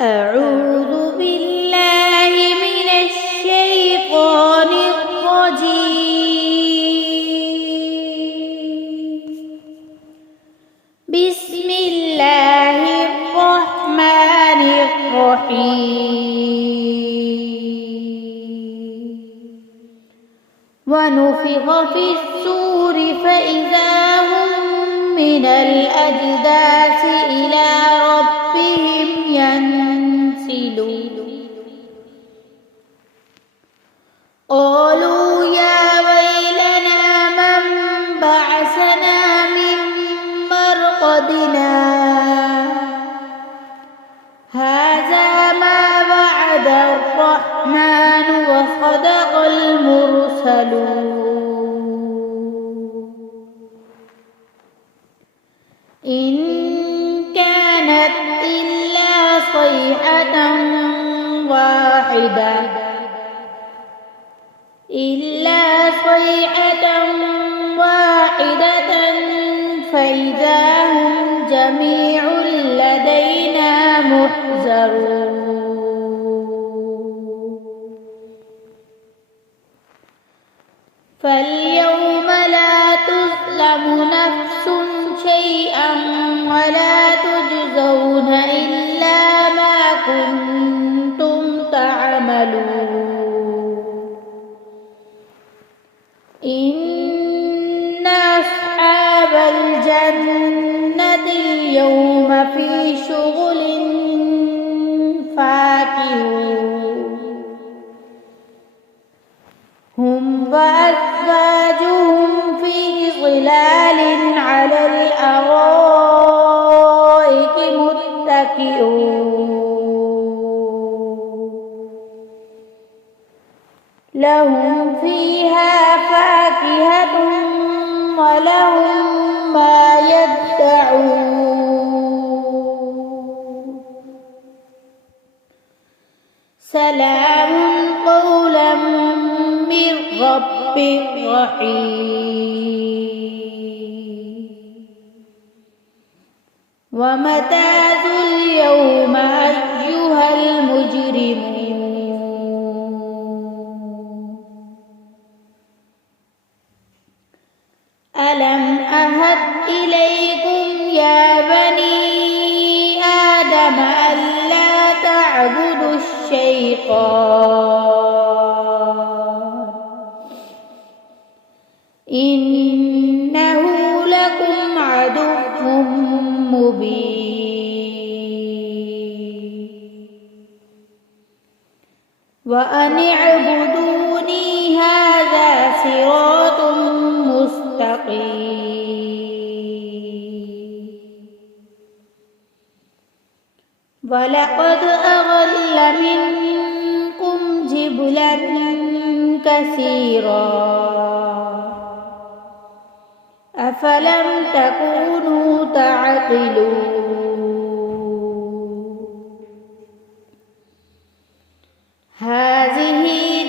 أعوذ بالله من الشيطان الرجيم. بسم الله الرحمن الرحيم. ونفخ في الصور فإذا هم من الأجداث إلى ربهم ينسلون. قالوا يا ويلنا من بعثنا من مرقدنا هذا ما وعد الرحمن وصدق المرسلون. إن كانت إلا صيحة واحدة فإذا هم جميع لدينا محضرون. فاليوم لا تظلم نفس شيئا ولا تجزون إلا ما كنتم تعملون. إن أصحاب الجنة اليوم في شغل فاكهون. هم وأزواجهم في ظلال على الأرائك متكئون. لهم فيها فاكهة ولهم ما يدعون. سلام قولا من رب رحيم. وامتازوا اليوم أيها المجرمون. ألم أعهد إليكم يا بني آدم ألا تعبدوا الشيطان إنه لكم عدو مبين. وأن اعبدوني هذا صراط مستقيم. ولقد أضل منكم جبلا كثيرا أفلم تكونوا تعقلون. هذه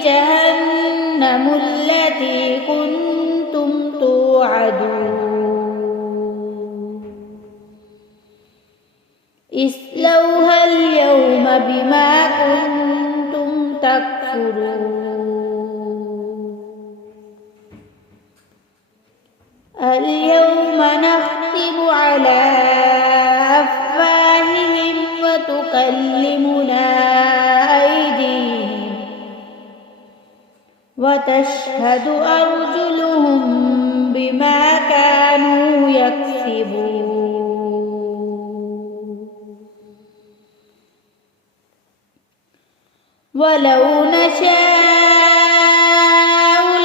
جهنم التي كنتم توعدون. اصلوها اليوم بما كنتم تكفرون. اليوم نختم على أفواههم وتكلمنا أيديهم وتشهد أرجلهم بما كانوا يكسبون. ولو نشاء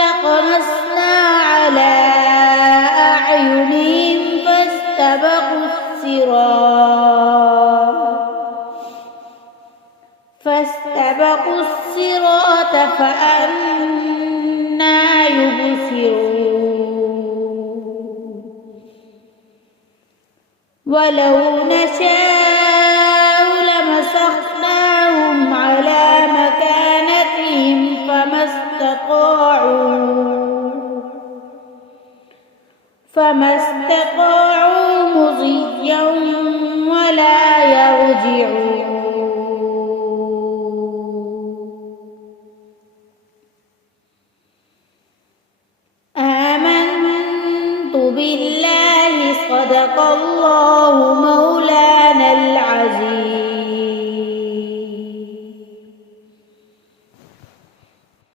لطمسنا على أعينهم فاستبقوا الصراط فأنى يبصرون. ولو نشاء لمسخناهم على مكانتهم فما استطاعوا مضيا ولا يرجعون. بالله صدق الله مولانا العظيم.